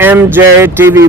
MJTV।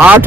8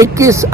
21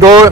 2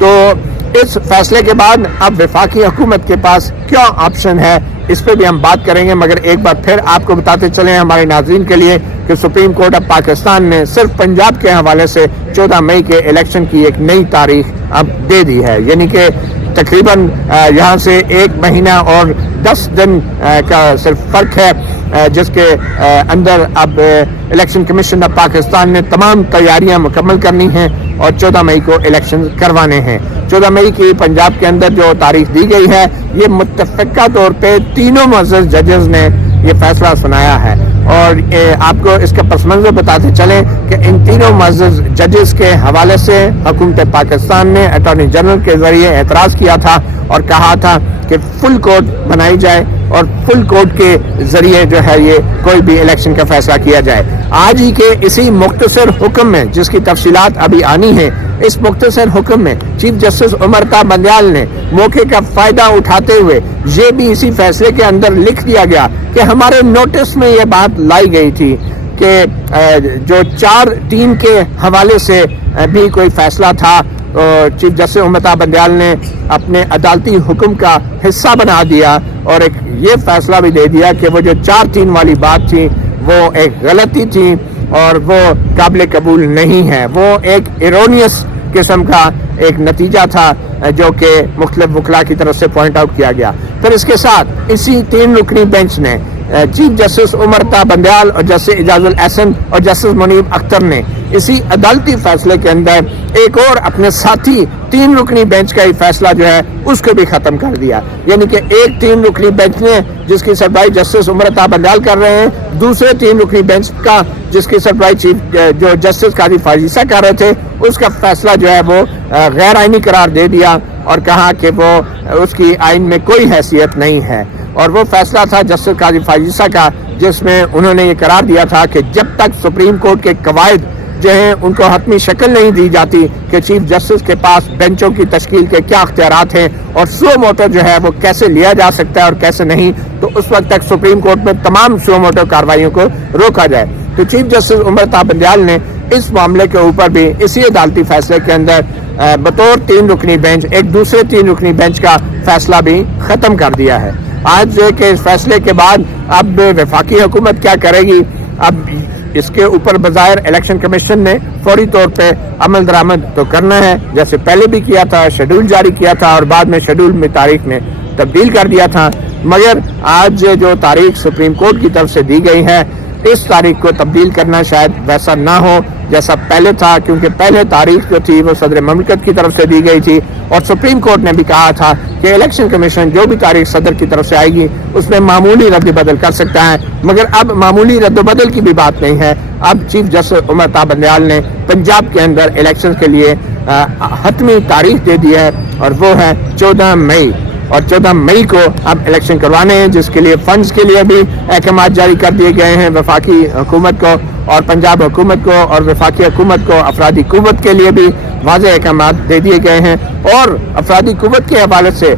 تو اس فیصلے کے بعد اب وفاقی حکومت کے پاس کیا آپشن ہے اس پہ بھی ہم بات کریں گے، مگر ایک بار پھر آپ کو بتاتے چلیں ہمارے ناظرین کے لیے کہ سپریم کورٹ آف پاکستان نے صرف پنجاب کے حوالے سے 14 مئی کے الیکشن کی ایک نئی تاریخ اب دے دی ہے، یعنی کہ تقریباً یہاں سے 1 مہینہ اور 10 دن کا صرف فرق ہے، جس کے اندر اب الیکشن کمیشن آف پاکستان نے تمام تیاریاں مکمل کرنی ہیں اور 14 مئی کو الیکشن کروانے ہیں۔ 14 مئی کی پنجاب کے اندر جو تاریخ دی گئی ہے، یہ متفقہ طور پہ تینوں معزز ججز نے یہ فیصلہ سنایا ہے، اور آپ کو اس کا پس منظر بتاتے چلیں کہ ان تینوں معزز ججز کے حوالے سے حکومت پاکستان نے اٹارنی جنرل کے ذریعے اعتراض کیا تھا اور کہا تھا کہ فل کورٹ بنائی جائے اور فل کورٹ کے ذریعے جو ہے یہ کوئی بھی الیکشن کا فیصلہ کیا جائے۔ آج ہی کے اسی مختصر حکم میں، جس کی تفصیلات ابھی آنی ہیں، اس مختصر حکم میں چیف جسٹس عمر تا بندیال نے موقع کا فائدہ اٹھاتے ہوئے یہ بھی اسی فیصلے کے اندر لکھ دیا گیا کہ ہمارے نوٹس میں یہ بات لائی گئی تھی کہ جو 4-3 کے حوالے سے بھی کوئی فیصلہ تھا، چیف جسٹس عمر تا بندیال نے اپنے عدالتی حکم کا حصہ بنا دیا اور ایک یہ فیصلہ بھی دے دیا کہ وہ جو 4-3 والی بات تھی وہ ایک غلطی تھی اور وہ قابل قبول نہیں ہے، وہ ایک ایرونیس قسم کا ایک نتیجہ تھا جو کہ مختلف وکلاء کی طرف سے پوائنٹ آؤٹ کیا گیا۔ پھر اس کے ساتھ اسی 3 رکنی بینچ نے چیف جسٹس عمر تا بندیال اور جسٹس اعجاز الاحسن اور جسٹس منیب اختر نے اسی عدالتی فیصلے کے اندر ایک اور اپنے ساتھی 3 رکنی بینچ کا ہی فیصلہ جو ہے اس کو بھی ختم کر دیا، یعنی کہ ایک 3 رکنی بینچ نے جس کی سربراہی جسٹس عمر تا بندیال کر رہے ہیں، دوسرے 3 رکنی بینچ کا جس کی سربراہی چیف جو جسٹس قاضی فاضل کر رہے تھے، اس کا فیصلہ جو ہے وہ غیر آئینی قرار دے دیا اور کہا کہ وہ اس کی آئین میں کوئی حیثیت نہیں ہے۔ اور وہ فیصلہ تھا جسٹس قاضی فاضل کا، جس میں انہوں نے یہ قرار دیا تھا کہ جب تک سپریم کورٹ کے قواعد جو ہیں ان کو حتمی شکل نہیں دی جاتی کہ چیف جسٹس کے پاس بینچوں کی تشکیل کے کیا اختیارات ہیں اور سو موٹو جو ہے وہ کیسے لیا جا سکتا ہے اور کیسے نہیں، تو اس وقت تک سپریم کورٹ میں تمام سو موٹو کارروائیوں کو روکا جائے۔ تو چیف جسٹس عمر تا بندیال نے اس معاملے کے اوپر بھی اسی عدالتی فیصلے کے اندر بطور 3 رکنی بینچ ایک دوسرے 3 رکنی بینچ کا فیصلہ بھی ختم کر دیا ہے۔ آج کے اس فیصلے کے بعد اب وفاقی حکومت کیا کرے گی؟ اب اس کے اوپر بظاہر الیکشن کمیشن نے فوری طور پہ عمل درآمد تو کرنا ہے، جیسے پہلے بھی کیا تھا، شیڈول جاری کیا تھا اور بعد میں شیڈول میں تاریخ میں تبدیل کر دیا تھا، مگر آج جو تاریخ سپریم کورٹ کی طرف سے دی گئی ہے اس تاریخ کو تبدیل کرنا شاید ویسا نہ ہو جیسا پہلے تھا، کیونکہ پہلے تاریخ جو تھی وہ صدر مملکت کی طرف سے دی گئی تھی اور سپریم کورٹ نے بھی کہا تھا کہ الیکشن کمیشن جو بھی تاریخ صدر کی طرف سے آئے گی اس میں معمولی رد و بدل کر سکتا ہے، مگر اب معمولی رد و بدل کی بھی بات نہیں ہے۔ اب چیف جسٹس عمر تا بندیال نے پنجاب کے اندر الیکشن کے لیے حتمی تاریخ دے دی ہے اور وہ ہے 14 مئی، اور 14 مئی کو اب الیکشن کروانے ہیں، جس کے لیے فنڈز کے لیے بھی احکامات جاری کر دیے گئے ہیں وفاقی حکومت کو اور پنجاب حکومت کو، اور وفاقی حکومت کو افرادی قوت کے لیے بھی واضح احکامات دے دیے گئے ہیں، اور افرادی قوت کے حوالے سے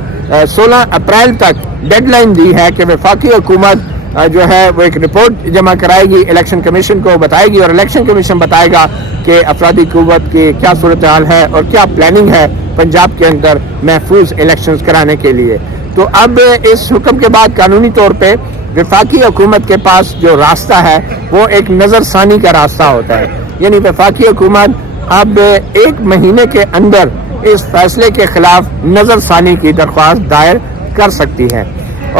16 اپریل تک ڈیڈ لائن دی ہے کہ وفاقی حکومت جو ہے وہ ایک رپورٹ جمع کرائے گی، الیکشن کمیشن کو بتائے گی اور الیکشن کمیشن بتائے گا کہ افرادی قوت کی کیا صورتحال ہے اور کیا پلاننگ ہے پنجاب کے اندر محفوظ الیکشنز کرانے کے لیے۔ تو اب اس حکم کے بعد قانونی طور پہ وفاقی حکومت کے پاس جو راستہ ہے وہ ایک نظر ثانی کا راستہ ہوتا ہے، یعنی وفاقی حکومت اب 1 مہینے کے اندر اس فیصلے کے خلاف نظر ثانی کی درخواست دائر کر سکتی ہے،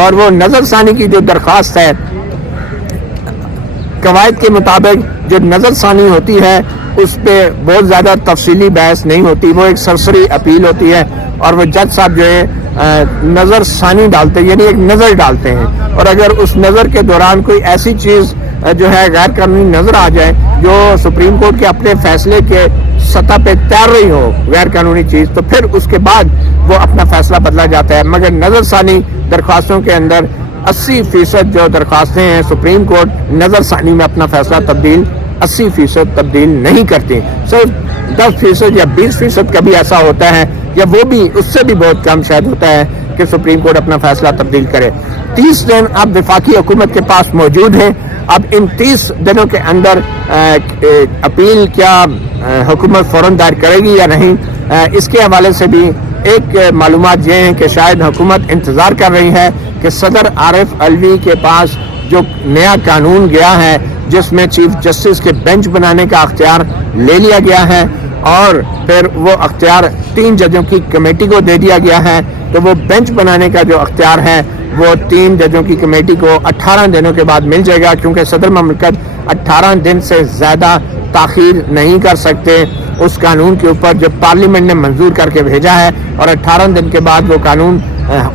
اور وہ نظر ثانی کی جو درخواست ہے قواعد کے مطابق جو نظر ثانی ہوتی ہے اس پہ بہت زیادہ تفصیلی بحث نہیں ہوتی، وہ ایک سرسری اپیل ہوتی ہے اور وہ جج صاحب جو ہے نظر ثانی ڈالتے ہیں، یعنی ایک نظر ڈالتے ہیں، اور اگر اس نظر کے دوران کوئی ایسی چیز جو ہے غیر قانونی نظر آ جائے جو سپریم کورٹ کے اپنے فیصلے کے سطح پہ تیر رہی ہو غیر قانونی چیز، تو پھر اس کے بعد وہ اپنا فیصلہ بدلا جاتا ہے، مگر نظر ثانی درخواستوں کے اندر 80% جو درخواستیں ہیں سپریم کورٹ نظر ثانی میں اپنا فیصلہ 80% تبدیل نہیں کرتی، صرف 10% یا 20% کا بھی ایسا ہوتا ہے، یا وہ بھی اس سے بھی بہت کم شاید ہوتا ہے کہ سپریم کورٹ اپنا فیصلہ تبدیل کرے۔ 30 دن اب وفاقی حکومت کے پاس موجود ہیں، اب ان 30 دنوں کے اندر اپیل کیا حکومت فوراً دائر کرے گی یا نہیں، اس کے حوالے سے بھی ایک معلومات یہ ہیں کہ شاید حکومت انتظار کر رہی ہے کہ صدر عارف علوی کے پاس جو نیا قانون گیا ہے جس میں چیف جسٹس کے بینچ بنانے کا اختیار لے لیا گیا ہے اور پھر وہ اختیار 3 ججوں کی کمیٹی کو دے دیا گیا ہے، تو وہ بینچ بنانے کا جو اختیار ہے وہ 3 ججوں کی کمیٹی کو 18 دنوں کے بعد مل جائے گا، کیونکہ صدر مملکت 18 دن سے زیادہ تاخیر نہیں کر سکتے اس قانون کے اوپر جو پارلیمنٹ نے منظور کر کے بھیجا ہے، اور 18 دن کے بعد وہ قانون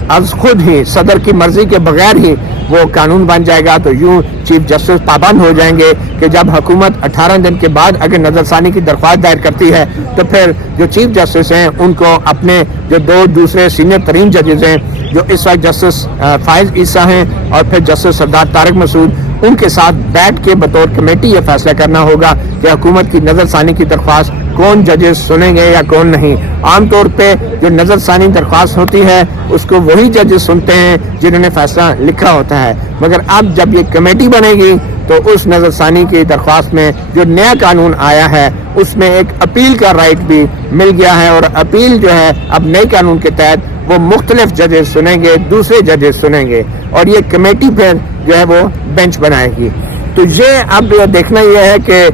از خود ہی صدر کی مرضی کے بغیر ہی وہ قانون بن جائے گا۔ تو یوں چیف جسٹس پابند ہو جائیں گے کہ جب حکومت 18 دن کے بعد اگر نظر ثانی کی درخواست دائر کرتی ہے تو پھر جو چیف جسٹس ہیں ان کو اپنے جو 2 دوسرے سینئر ترین ججز ہیں جو اس وقت جسٹس فائز عیسیٰ ہیں اور پھر جسٹس سردار طارق مسعود، ان کے ساتھ بیٹھ کے بطور کمیٹی یہ فیصلہ کرنا ہوگا کہ حکومت کی نظر ثانی کی درخواست کون ججز سنیں گے یا کون نہیں۔ عام طور پہ جو نظر ثانی درخواست ہوتی ہے اس کو وہی ججز سنتے ہیں جنہوں نے فیصلہ لکھا ہوتا ہے، مگر اب جب یہ کمیٹی بنے گی تو اس نظر ثانی کی درخواست میں جو نیا قانون آیا ہے اس میں ایک اپیل کا رائٹ بھی مل گیا ہے، اور اپیل جو ہے اب نئے قانون کے تحت وہ مختلف ججز سنیں گے، دوسرے ججز سنیں گے، اور یہ کمیٹی پھر جو ہے وہ بینچ بنائے گی۔ تو یہ اب دیکھنا یہ ہے کہ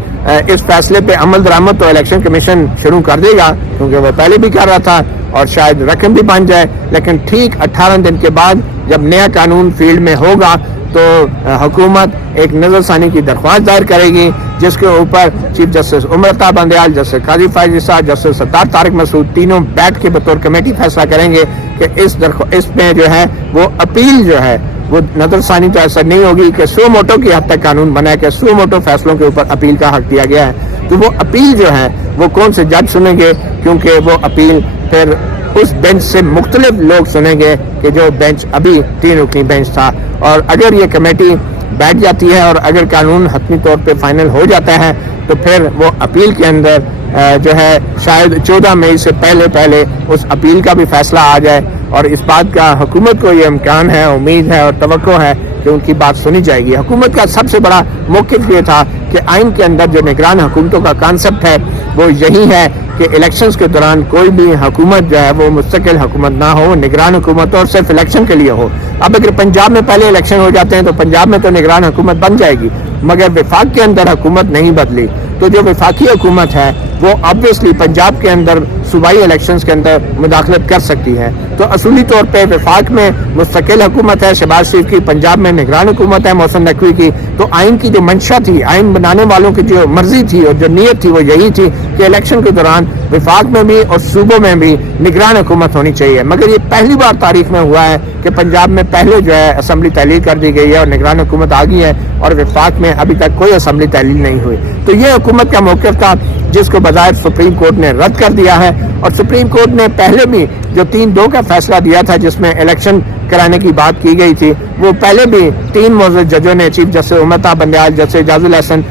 اس فیصلے پہ عمل درآمد تو الیکشن کمیشن شروع کر دے گا، کیونکہ وہ پہلے بھی کر رہا تھا اور شاید رقم بھی بن جائے، لیکن ٹھیک 18 دن کے بعد جب نیا قانون فیلڈ میں ہوگا تو حکومت ایک نظر ثانی کی درخواست دائر کرے گی جس کے اوپر chief justice Umar Ata Bandial, justice قاضی فائز عیسیٰ، جسٹس سردار طارق مسعود تینوں بیٹھ کے بطور کمیٹی فیصلہ کریں گے کہ اس میں جو ہے وہ اپیل جو ہے وہ نظر ثانی تو ایسا نہیں ہوگی کہ سو موٹو کی حد تک قانون بنا ہے کہ سو موٹو فیصلوں کے اوپر اپیل کا حق دیا گیا ہے، تو وہ اپیل جو ہے وہ کون سے جج سنیں گے، کیونکہ وہ اپیل پھر اس بینچ سے مختلف لوگ سنیں گے کہ جو بینچ ابھی 3 رکنی بینچ تھا، اور اگر یہ کمیٹی بیٹھ جاتی ہے اور اگر قانون حتمی طور پہ فائنل ہو جاتا ہے تو پھر وہ اپیل کے اندر جو ہے شاید 14 مئی سے پہلے اس اپیل کا بھی فیصلہ آ جائے، اور اس بات کا حکومت کو یہ امکان ہے، امید ہے اور توقع ہے کہ ان کی بات سنی جائے گی۔ حکومت کا سب سے بڑا موقف یہ تھا کہ آئین کے اندر جو نگران حکومتوں کا کانسیپٹ ہے وہ یہی ہے کہ الیکشنز کے دوران کوئی بھی حکومت جو ہے وہ مستقل حکومت نہ ہو، نگران حکومت اور صرف الیکشن کے لیے ہو۔ اب اگر پنجاب میں پہلے الیکشن ہو جاتے ہیں تو پنجاب میں تو نگران حکومت بن جائے گی، مگر وفاق کے اندر حکومت نہیں بدلی، تو جو وفاقی حکومت ہے وہ obviously پنجاب کے اندر صوبائی الیکشنز کے اندر مداخلت کر سکتی ہے۔ تو اصولی طور پہ وفاق میں مستقل حکومت ہے شہباز شریف کی، پنجاب میں نگران حکومت ہے محسن نقوی کی، تو آئین کی جو منشا تھی، آئین بنانے والوں کی جو مرضی تھی اور جو نیت تھی وہ یہی تھی کہ الیکشن کے دوران وفاق میں بھی اور صوبوں میں بھی نگران حکومت ہونی چاہیے، مگر یہ پہلی بار تاریخ میں ہوا ہے کہ پنجاب میں پہلے جو ہے اسمبلی تحلیل کر دی گئی ہے اور نگران حکومت آ گئی ہے، اور وفاق میں ابھی تک کوئی اسمبلی تحلیل نہیں ہوئی۔ تو یہ حکومت کا موقف تھا جس کو بظاہر سپریم کورٹ نے رد کر دیا ہے، اور سپریم کورٹ نے پہلے بھی جو 3-2 کا فیصلہ دیا تھا جس میں الیکشن کرانے کی بات کی گئی تھی، وہ پہلے بھی 3 معزز ججوں نے، chief justice Umar Ata Bandial, justice اعجاز الحسن،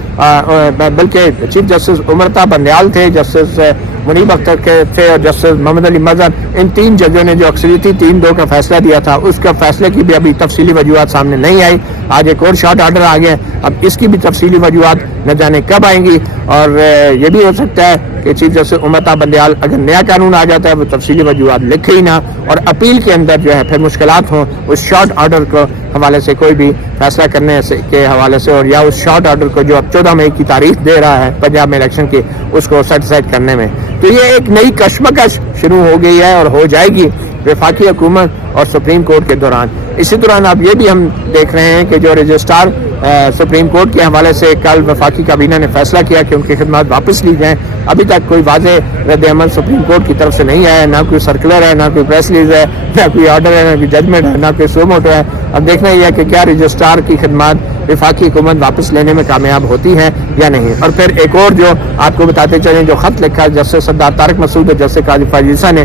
بلکہ چیف جسٹس عمر عطا بندیال تھے، جسٹس منیب اختر کے تھے اور جسٹس محمد علی مظہر، ان 3 ججوں نے جو اکثریتی 3-2 کا فیصلہ دیا تھا اس کا فیصلے کی بھی ابھی تفصیلی وجوہات سامنے نہیں آئی۔ آج ایک اور شارٹ آرڈر آ گیا، اب اس کی بھی تفصیلی وجوہات نہ جانے کب آئیں گی، اور یہ بھی ہو سکتا ہے کہ چیف جسٹس عمر عطا بندیال اگر نیا قانون آ جاتا ہے وہ تفصیلی وجوہات لکھے ہی نہ، اور اپیل کے اندر جو ہے پھر مشکلات ہوں اس شارٹ آرڈر کو حوالے سے کوئی بھی فیصلہ کرنے کے حوالے سے، اور یا اس شارٹ آرڈر کو جو اب 14 مئی کی تاریخ دے رہا ہے پنجاب میں الیکشن کی اس کو سیٹسفائڈ کرنے میں۔ تو یہ ایک نئی کشمکش شروع ہو گئی ہے اور ہو جائے گی وفاقی حکومت اور سپریم کورٹ کے دوران۔ اسی دوران اب یہ بھی ہم دیکھ رہے ہیں کہ جو رجسٹرار سپریم کورٹ کے حوالے سے کل وفاقی کابینہ نے فیصلہ کیا کہ ان کی خدمات واپس لی جائیں، ابھی تک کوئی واضح رد عمل سپریم کورٹ کی طرف سے نہیں آیا ہے، نہ کوئی سرکولر ہے، نہ کوئی پریس ریلیز ہے، نہ کوئی آرڈر ہے، نہ کوئی ججمنٹ ہے، نہ کوئی سو موٹو ہے۔ اب دیکھنا یہ ہے کہ کیا رجسٹرار کی خدمات وفاقی حکومت واپس لینے میں کامیاب ہوتی ہے یا نہیں۔ اور پھر ایک اور جو آپ کو بتاتے چلیں جو خط لکھا جسٹس سردار طارق مسعود اور جسٹس قاضی فائز عیسیٰ نے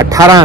18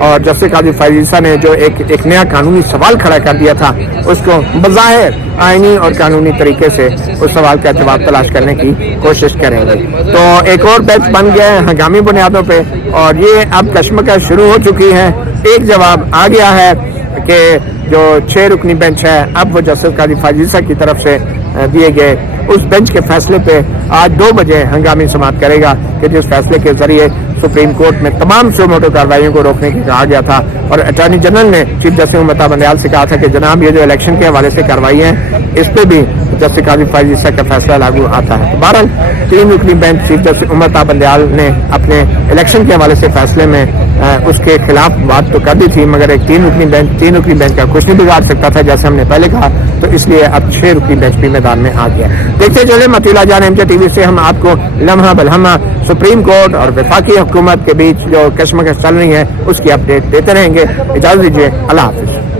اور جسٹس قاضی فائز عیسیٰ نے جو ایک نیا قانونی سوال کھڑا کر دیا تھا اس کو بظاہر آئینی اور قانونی طریقے سے اس سوال کا جواب تلاش کرنے کی کوشش کریں گے. تو ایک اور بینچ بن گیا ہے ہنگامی بنیادوں پہ اور یہ اب کشمکش شروع ہو چکی ہے. ایک جواب آ گیا ہے کہ جو 6 رکنی بینچ ہے اب وہ جسٹس قاضی فائز عیسیٰ کی طرف سے دیے گئے اس بینچ کے فیصلے پہ آج 2 بجے ہنگامی سماعت کرے گا کہ جس فیصلے کے ذریعے سپریم کورٹ میں تمام سو موٹو کارروائیوں کو روکنے کی کہا گیا تھا. اور اٹارنی جنرل نے چیف جسٹس امتا بندیال سے کہا تھا کہ جناب یہ جو الیکشن کے حوالے سے کارروائی ہیں اس پہ بھی جسٹس قاضی فائز عیسیٰ کا فیصلہ لاگو آتا ہے. تو بہرحال 3 رکنی بینچ چیف جسٹس امتا بندیال نے اپنے الیکشن کے حوالے سے فیصلے میں اس کے خلاف بات تو کر دی تھی مگر ایک 3 رکنی بینچ کا کچھ نہیں بگاڑ سکتا تھا جیسے ہم نے پہلے کہا. تو اس لیے اب 6 رکنی بینچ بھی میدان میں آ گیا. دیکھتے چلے مطیلا جان MJ TV سے ہم آپ کو لمحہ بلمحہ سپریم کورٹ اور وفاقی حکومت کے بیچ جو کشمکش چل رہی ہے اس کی اپڈیٹ دیتے رہیں گے. اجازت دیجیے, اللہ حافظ.